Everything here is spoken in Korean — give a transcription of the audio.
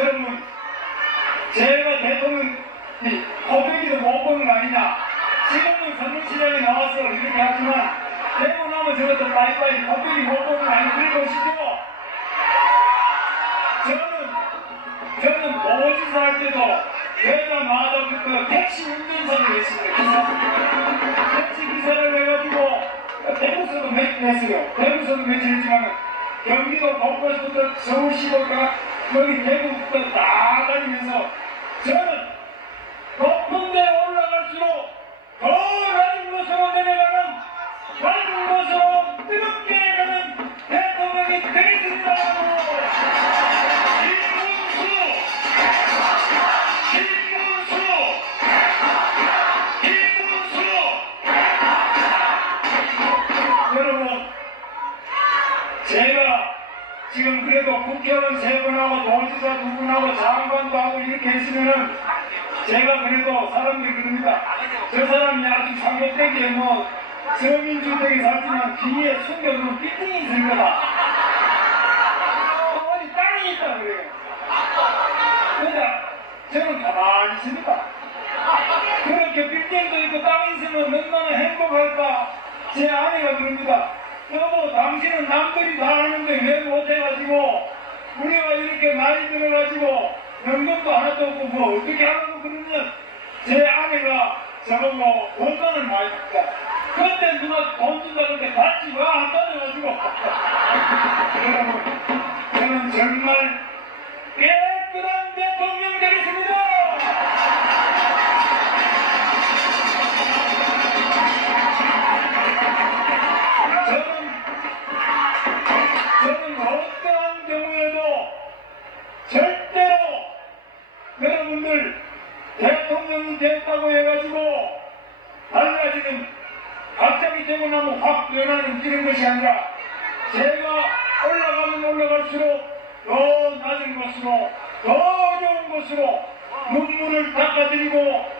여러분, 제가 대통령 고백이도 못 보는 거 아니냐? 지금은 선거시장에 나와서 이렇게 하지만 되고 나면 저것도 빠이빠이 고백이 못 보는 거 아니냐? 그리 보시죠. 저는, 저는 보호지사 할 때도 여자 마다부터 택시 운전사를 했습니다. 택시 기사를 해가지고 대구서도 몇 했어요. 대구서도 며칠 했지만 경기도 곳곳부터 서울시도가 여기 대구부터 다 다니면서 저는 높은 데 올라갈수록 더 낮은 곳으로 내려가 지금 그래도 국회의원 세 분하고 도지사 두 분하고 장관도 하고 이렇게 했으면은 제가 그래도 사람들이 그럽니다. 저 사람이 아주 상급되게 뭐 서민주택에 살지만 뒤에 숨겨둔 빌딩이 있을 거다. 또 어디 땅이 있다 그래요. 그러니까 저는 가만히 있습니다. 그렇게 빌딩도 있고 땅이 있으면 얼마나 행복할까 제 아내가 그럽니다 여보 당신은 남들이 다 하는데 왜 못해가지고 우리가 이렇게 많이 들어가지고 연금도 하나도 없고 뭐 어떻게 하라고 그러면 제 아내가 저보고 돈만을 많이 줬다. 그때 누가 돈 준다 그때 받지 와안 받아가지고. 여러분 저는 정말 깨끗한 대통령이 됐다고 해가지고 달라지는 갑자기 되고 나면 확 변하는 이런 것이 아니라 제가 올라가면 올라갈수록 더 낮은 곳으로 더 좋은 곳으로 눈물을 닦아드리고